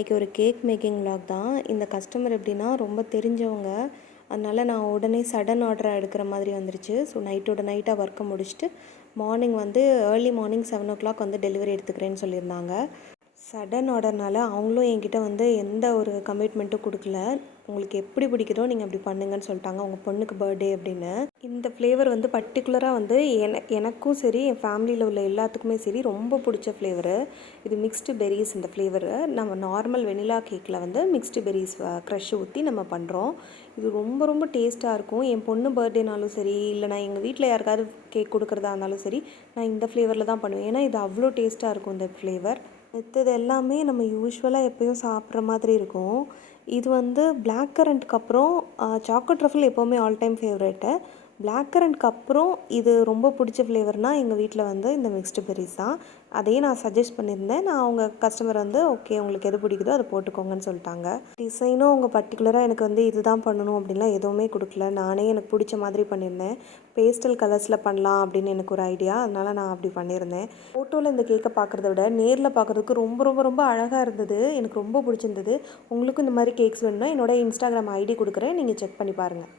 இன்றைக்கி ஒரு cake making vlog தான். இந்த கஸ்டமர் எப்படின்னா ரொம்ப தெரிஞ்சவங்க. அதனால் நான் உடனே சடன் ஆர்டராக எடுக்கிற மாதிரி வந்துருச்சு. ஸோ நைட்டோட நைட்டாக ஒர்க்கை முடிச்சுட்டு மார்னிங் வந்து ஏர்லி மார்னிங் 7 o'clock வந்து டெலிவரி எடுத்துக்கிறேன்னு சொல்லியிருந்தாங்க. சடன் ஆர்டர்னால அவங்களும் என்கிட்ட வந்து எந்த ஒரு கமிட்மெண்ட்டும் கொடுக்கல. உங்களுக்கு எப்படி பிடிக்குதோ நீங்கள் அப்படி பண்ணுங்கன்னு சொல்லிட்டாங்க. உங்கள் பொண்ணுக்கு பர்த்டே அப்படின்னு. இந்த ஃப்ளேவர் வந்து பர்டிகுலராக வந்து எனக்கும் சரி என் ஃபேமிலியில் உள்ள எல்லாத்துக்குமே சரி ரொம்ப பிடிச்ச ஃப்ளேவரு. இது மிக்ஸ்டு பெர்ரிஸ். இந்த ஃப்ளேவரு நம்ம நார்மல் வெனிலா கேக்கில் வந்து மிக்ஸ்டு பெர்ரிஸ் க்ரஷ் ஊற்றி நம்ம பண்ணுறோம். இது ரொம்ப ரொம்ப டேஸ்ட்டாக இருக்கும். என் பொண்ணு பர்த்டேனாலும் சரி, இல்லை நான் எங்கள் வீட்டில் யாருக்காவது கேக் கொடுக்குறதா இருந்தாலும் சரி, நான் இந்த ஃப்ளேவரில் தான் பண்ணுவேன். ஏன்னா இது அவ்வளோ டேஸ்ட்டாக இருக்கும் இந்த ஃப்ளேவர். மித்தது எல்லாமே நம்ம யூஸ்வலாக எப்போயும் சாப்பிட்ற மாதிரி இருக்கும். இது வந்து பிளாக் கரண்ட்க்கு அப்புறம் சாக்லேட் ட்ரஃபிள் எப்போவுமே ஆல் டைம் ஃபேவரேட்டு. பிளாக் கரண்ட்க்கு அப்புறம் இது ரொம்ப பிடிச்ச ஃப்ளேவர்னால் எங்கள் வீட்டில் வந்து இந்த மிக்ஸ்டு பெர்ரிஸ் தான். அதையே நான் சஜஸ்ட் பண்ணியிருந்தேன். நான் அவங்க கஸ்டமர் வந்து ஓகே உங்களுக்கு எது பிடிக்குதோ அதை போட்டுக்கோங்கன்னு சொல்லிட்டாங்க. டிசைனும் அவங்க பர்டிகுலராக எனக்கு வந்து இதுதான் பண்ணணும் அப்படின்லாம் எதுவுமே கொடுக்கல. நானே எனக்கு பிடிச்ச மாதிரி பண்ணியிருந்தேன். பேஸ்டல் கலர்ஸில் பண்ணலாம் அப்படின்னு எனக்கு ஒரு ஐடியா. அதனால் நான் அப்படி பண்ணியிருந்தேன். ஃபோட்டோவில் இந்த கேக்கை பார்க்குறத விட நேரில் பார்க்குறதுக்கு ரொம்ப ரொம்ப ரொம்ப அழகாக இருந்தது. எனக்கு ரொம்ப பிடிச்சிருந்தது. உங்களுக்கும் இந்த மாதிரி கேக்ஸ் வேணும்னா என்னோட இன்ஸ்டாகிராம் ஐடி கொடுக்குறேன். நீங்கள் செக் பண்ணி பாருங்கள்.